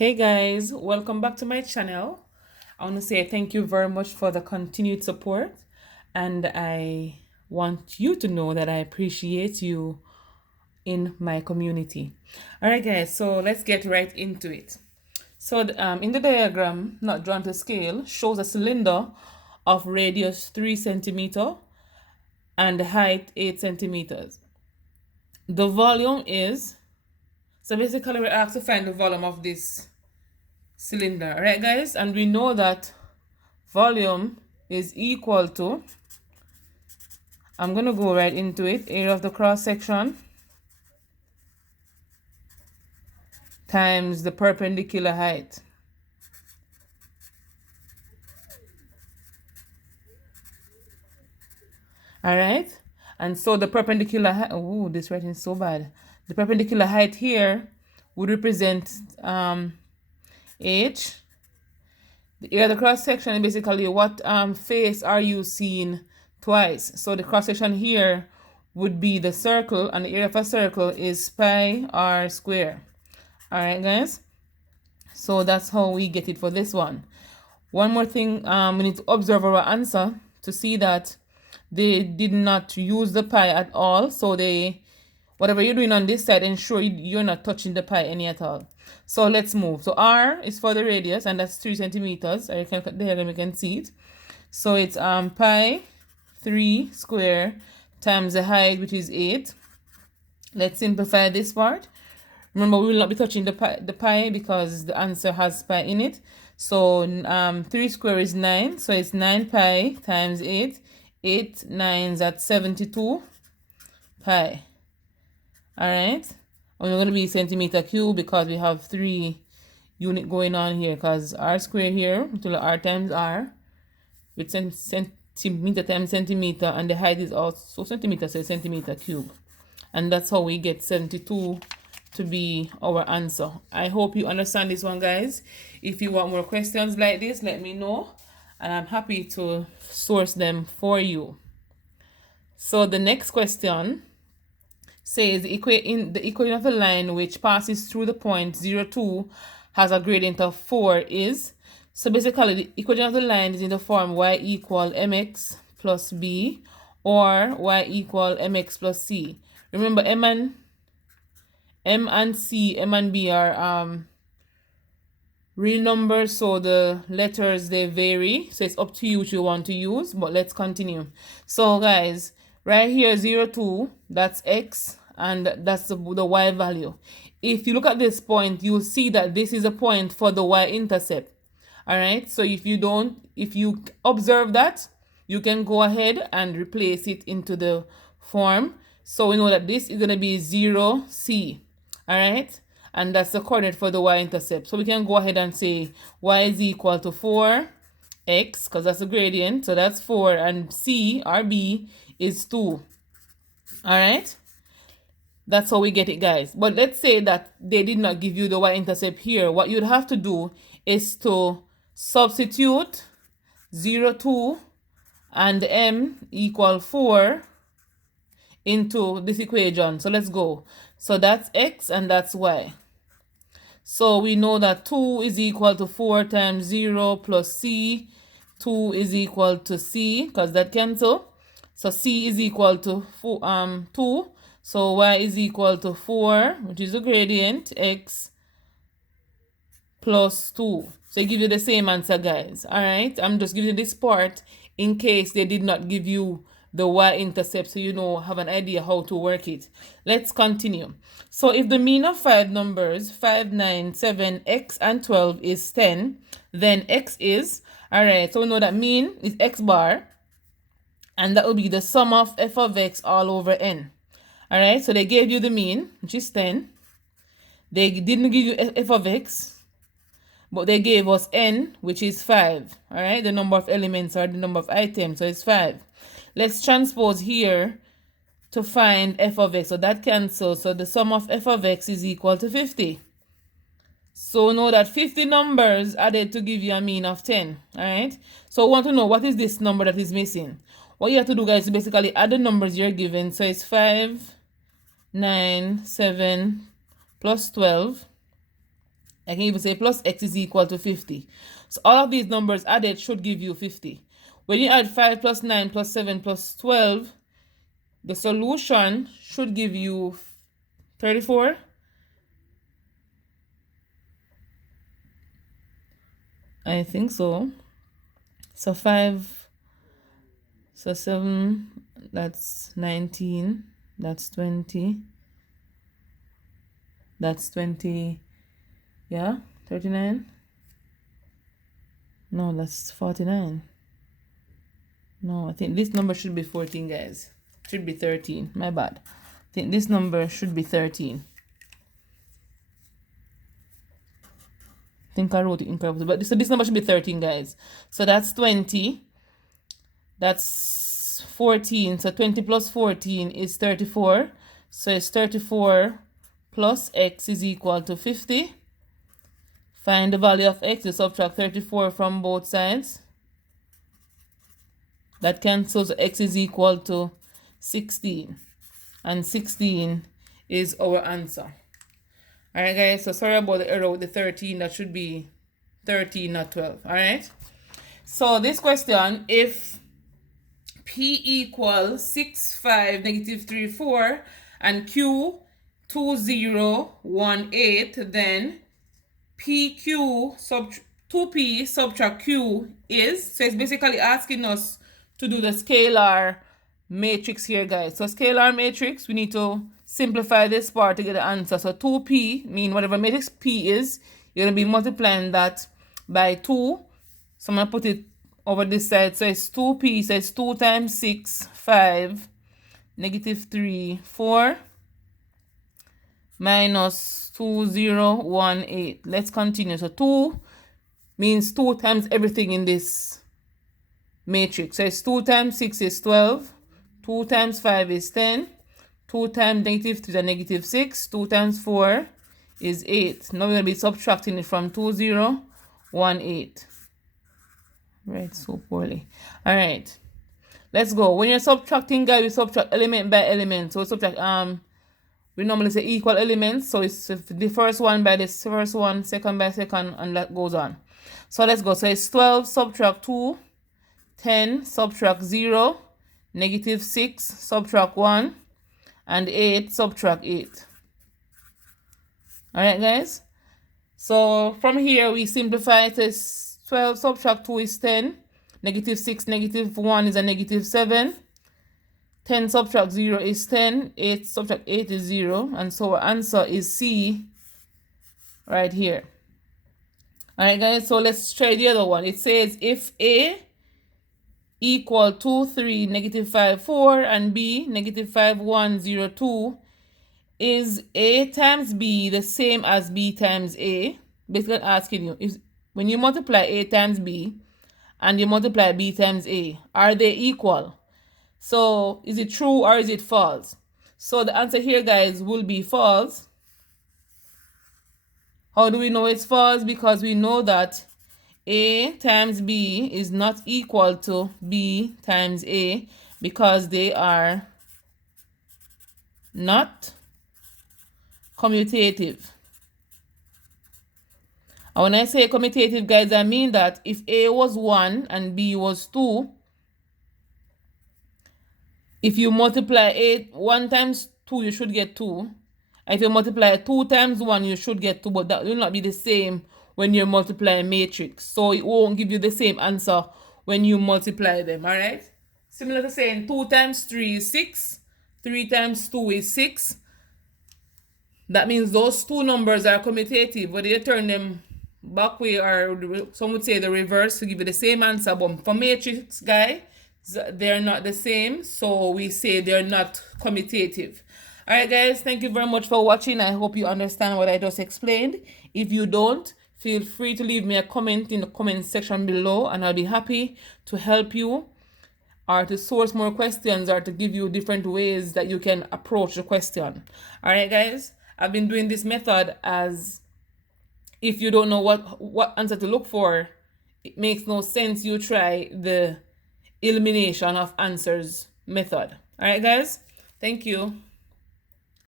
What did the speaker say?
Hey guys, welcome back to my channel. I want to say thank you very much for the continued support, and I want you to know that I appreciate you in my community. All right, guys, so let's get right into it. So, in the diagram, not drawn to scale, shows a cylinder of radius 3 centimeter and height 8 centimeters. The volume is, so basically we're asked to find the volume of this cylinder, right guys? And we know that volume is equal to, I'm going to go right into it, area of the cross section times the perpendicular height. All right, and so the perpendicular height, oh, this writing is so bad. The perpendicular height here would represent h. The area of the cross section is basically what face are you seeing twice. So the cross section here would be the circle, and the area of a circle is pi r square. All right, guys. So that's how we get it for this one. One more thing, we need to observe our answer to see that they did not use the pi at all. So they, whatever you're doing on this side, ensure you're not touching the pi any at all. So let's move. So r is for the radius, and that's 3 centimeters. Or you can there you can see it. So it's pi 3 square times the height, which is 8. Let's simplify this part. Remember, we will not be touching the pi because the answer has pi in it. So 3 square is 9. So it's 9 pi times 8. 8 nines at 72 pi. All right. And we're going to be centimeter cube because we have 3 unit going on here, because r square here, r times r, with centimeter times centimeter, and the height is also centimeter, so it's centimeter cube. And that's how we get 72 to be our answer. I hope you understand this one, guys. If you want more questions like this, let me know, and I'm happy to source them for you. So the next question says the equation of a line which passes through the point 0, 2 has a gradient of 4 is. So basically the equation of the line is in the form y equal mx plus b, or y equal mx plus c. Remember, m and b are real numbers, so the letters, they vary, so it's up to you which you want to use. But let's continue. So guys, right here 0, 2, that's x, and that's the y value. If you look at this point, you'll see that this is a point for the y-intercept. All right, so if you observe that, you can go ahead and replace it into the form. So we know that this is going to be 0, c. All right, and that's the coordinate for the y-intercept. So we can go ahead and say y is equal to 4x, because that's the gradient, so that's 4, and c, or b, is 2. All right, that's how we get it, guys. But let's say that they did not give you the y-intercept here. What you'd have to do is to substitute 0, 2 and m equal 4 into this equation. So let's go. So that's x and that's y. So we know that 2 is equal to 4 times 0 plus c. 2 is equal to c, because that cancel. So c is equal to 2. So y is equal to 4, which is the gradient, x plus 2. So it gives you the same answer, guys. All right, I'm just giving you this part in case they did not give you the y-intercept, so you know, have an idea how to work it. Let's continue. So if the mean of 5 numbers, 5, 9, 7, x, and 12 is 10, then x is, all right, so we know that mean is x bar, and that will be the sum of f of x all over n. All right, so they gave you the mean, which is 10. They didn't give you f of x, but they gave us n, which is 5. All right, the number of elements or the number of items, so it's 5. Let's transpose here to find f of x. So that cancels. So the sum of f of x is equal to 50. So know that 50 numbers added to give you a mean of 10. All right. So we want to know what is this number that is missing. What you have to do, guys, is basically add the numbers you're given. So it's 5, 9, 7 plus 12. I can even say plus x is equal to 50. So all of these numbers added should give you 50. When you add 5 plus 9 plus 7 plus 12, the solution should give you 34. I think so. So 5, so 7, that's 19, that's 20, that's 20, yeah, 39. No, that's 49. No, I think this number should be 14, guys. Should be 13. My bad. I think this number should be 13. I think I wrote it incorrectly, but this number should be 13, guys. So that's 20. That's 14. So 20 plus 14 is 34. So it's 34 plus x is equal to 50. Find the value of x. You subtract 34 from both sides. That cancels. X is equal to 16. And 16 is our answer. Alright, guys. So sorry about the error with the 13. That should be 13, not 12. Alright. So this question, if P equals 6, 5, negative 3, 4, and Q 2, 0, 1, 8, then PQ 2P subtract Q is, so it's basically asking us to do the scalar matrix here, guys. So scalar matrix, we need to simplify this part to get the answer. So 2P mean whatever matrix P is, you're going to be multiplying that by 2. So I'm going to put it over this side. So it's 2P, so it's 2 times 6, 5, negative 3, 4, minus 2, 0, 1, 8. Let's continue. So 2 means 2 times everything in this matrix. So it's 2 times 6 is 12. 2 times 5 is 10. 2 times negative 3 is negative 6. 2 times 4 is 8. Now we're going to be subtracting it from 2, 0, 1, 8. Right, so poorly. All right. Let's go. When you're subtracting, guys, we subtract element by element. So we subtract, we normally say equal elements. So it's the first one by the first one, second by second, and that goes on. So let's go. So it's 12 subtract 2, 10 subtract 0, negative 6 subtract 1, and 8 subtract 8. Alright, guys. So from here we simplify it as 12 subtract 2 is 10, negative 6, negative 1 is a negative 7, 10 subtract 0 is 10, 8 subtract 8 is 0, and so our answer is C right here. Alright, guys, so let's try the other one. It says if A equal 2, 3, negative 5, 4, and B, negative 5, 1, 0, 2, is A times B the same as B times A? Basically asking you, if when you multiply A times B and you multiply B times A, are they equal? So is it true or is it false? So the answer here, guys, will be false. How do we know it's false? Because we know that A times B is not equal to B times A because they are not commutative. And when I say commutative, guys, I mean that if A was 1 and B was 2, if you multiply 1 times 2, you should get 2. And if you multiply 2 times 1, you should get 2, but that will not be the same when you multiply a matrix. So it won't give you the same answer when you multiply them, all right? Similar to saying 2 times 3 is 6, 3 times 2 is 6. That means those two numbers are commutative, whether you turn them back way or some would say the reverse to give you the same answer. But for matrix, guys, they're not the same, so we say they're not commutative. All right, guys, thank you very much for watching. I hope you understand what I just explained. If you don't, feel free to leave me a comment in the comment section below, and I'll be happy to help you or to source more questions or to give you different ways that you can approach the question. All right, guys, I've been doing this method as if you don't know what answer to look for, it makes no sense you try the elimination of answers method. All right, guys, thank you.